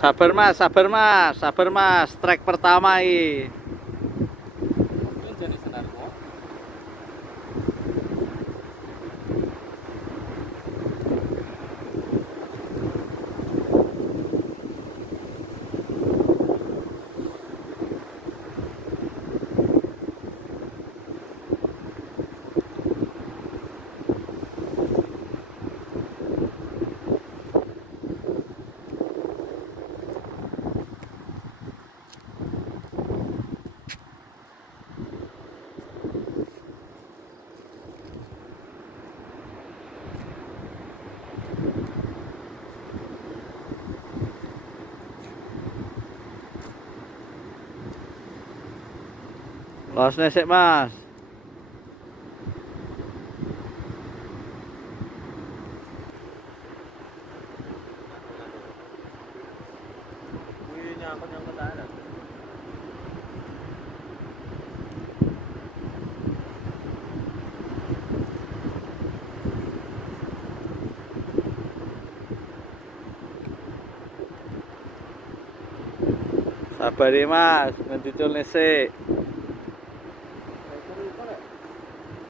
Sabar mas, sabar mas, sabar mas. Trek pertama ini. Los nesek mas. Sabar ya mas, nanti cul nesek.